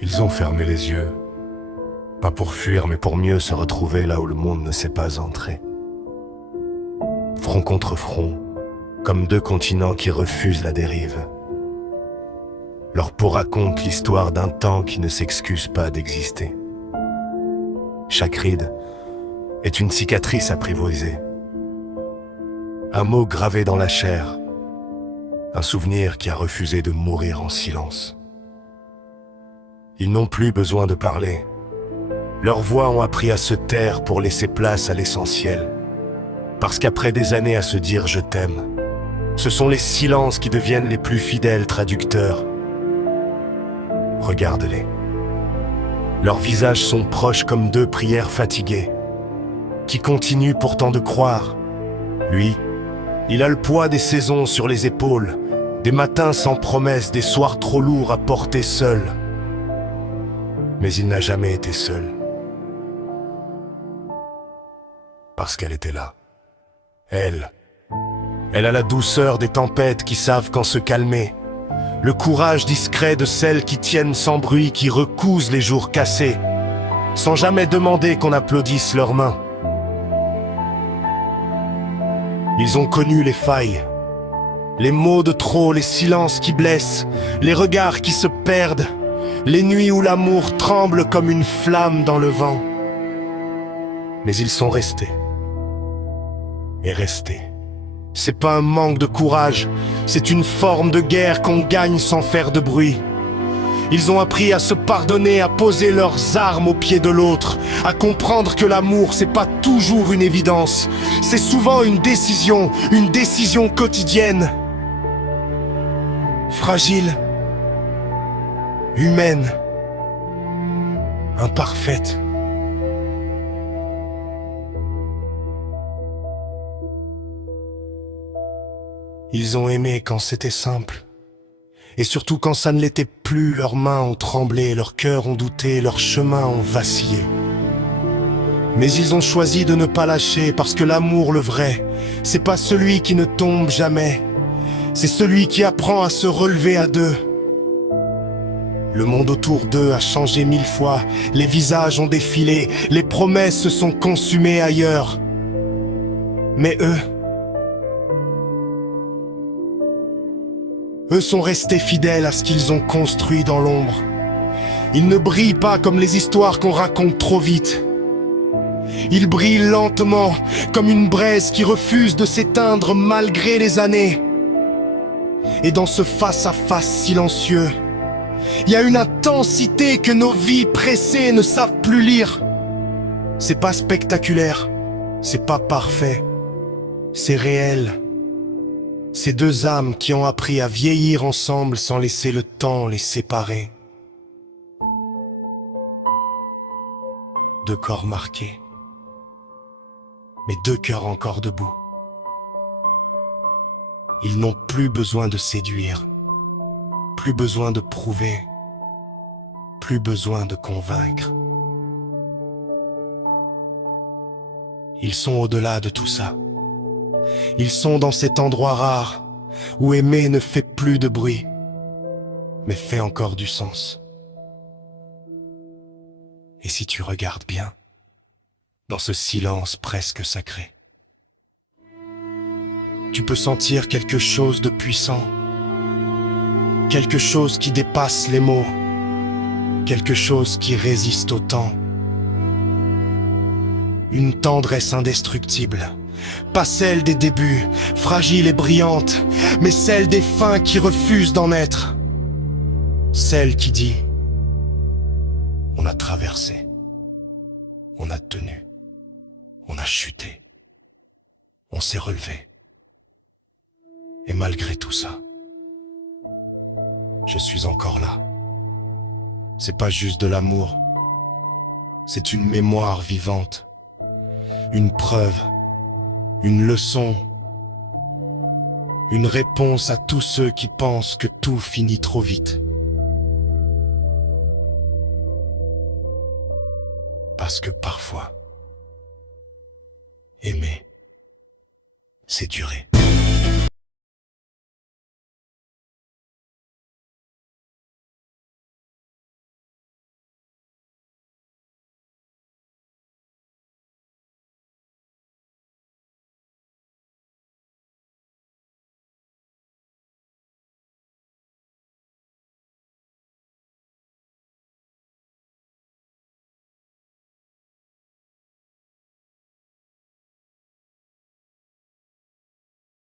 Ils ont fermé les yeux, pas pour fuir, mais pour mieux se retrouver là où le monde ne s'est pas entré. Front contre front, comme deux continents qui refusent la dérive. Leur peau raconte l'histoire d'un temps qui ne s'excuse pas d'exister. Chaque ride est une cicatrice apprivoisée. Un mot gravé dans la chair, un souvenir qui a refusé de mourir en silence. Ils n'ont plus besoin de parler. Leurs voix ont appris à se taire pour laisser place à l'essentiel. Parce qu'après des années à se dire « je t'aime », ce sont les silences qui deviennent les plus fidèles traducteurs. Regarde-les. Leurs visages sont proches comme deux prières fatiguées, qui continuent pourtant de croire. Lui, il a le poids des saisons sur les épaules, des matins sans promesse, des soirs trop lourds à porter seul. Mais il n'a jamais été seul. Parce qu'elle était là. Elle a la douceur des tempêtes qui savent quand se calmer. Le courage discret de celles qui tiennent sans bruit, qui recousent les jours cassés, sans jamais demander qu'on applaudisse leurs mains. Ils ont connu les failles, les mots de trop, les silences qui blessent, les regards qui se perdent, les nuits où l'amour tremble comme une flamme dans le vent. Mais ils sont restés. Et restés. C'est pas un manque de courage, c'est une forme de guerre qu'on gagne sans faire de bruit. Ils ont appris à se pardonner, à poser leurs armes au pied de l'autre, à comprendre que l'amour, c'est pas toujours une évidence. C'est souvent une décision quotidienne. Fragile, humaine, imparfaite. Ils ont aimé quand c'était simple. Et surtout quand ça ne l'était plus, leurs mains ont tremblé, leurs cœurs ont douté, leurs chemins ont vacillé. Mais ils ont choisi de ne pas lâcher parce que l'amour, le vrai, c'est pas celui qui ne tombe jamais. C'est celui qui apprend à se relever à deux. Le monde autour d'eux a changé 1000 fois, les visages ont défilé, les promesses se sont consumées ailleurs. Mais eux sont restés fidèles à ce qu'ils ont construit dans l'ombre. Ils ne brillent pas comme les histoires qu'on raconte trop vite. Ils brillent lentement, comme une braise qui refuse de s'éteindre malgré les années. Et dans ce face-à-face silencieux, il y a une intensité que nos vies pressées ne savent plus lire. C'est pas spectaculaire, c'est pas parfait, c'est réel. Ces deux âmes qui ont appris à vieillir ensemble sans laisser le temps les séparer. Deux corps marqués, mais deux cœurs encore debout. Ils n'ont plus besoin de séduire, plus besoin de prouver, plus besoin de convaincre. Ils sont au-delà de tout ça. Ils sont dans cet endroit rare où aimer ne fait plus de bruit, mais fait encore du sens. Et si tu regardes bien, dans ce silence presque sacré, tu peux sentir quelque chose de puissant, quelque chose qui dépasse les mots, quelque chose qui résiste au temps. Une tendresse indestructible. Pas celle des débuts, fragile et brillante, mais celle des fins qui refusent d'en être. Celle qui dit « On a traversé, on a tenu, on a chuté, on s'est relevé. Et malgré tout ça, je suis encore là. C'est pas juste de l'amour, c'est une mémoire vivante, une preuve. Une leçon, une réponse à tous ceux qui pensent que tout finit trop vite. Parce que parfois, aimer, c'est durer.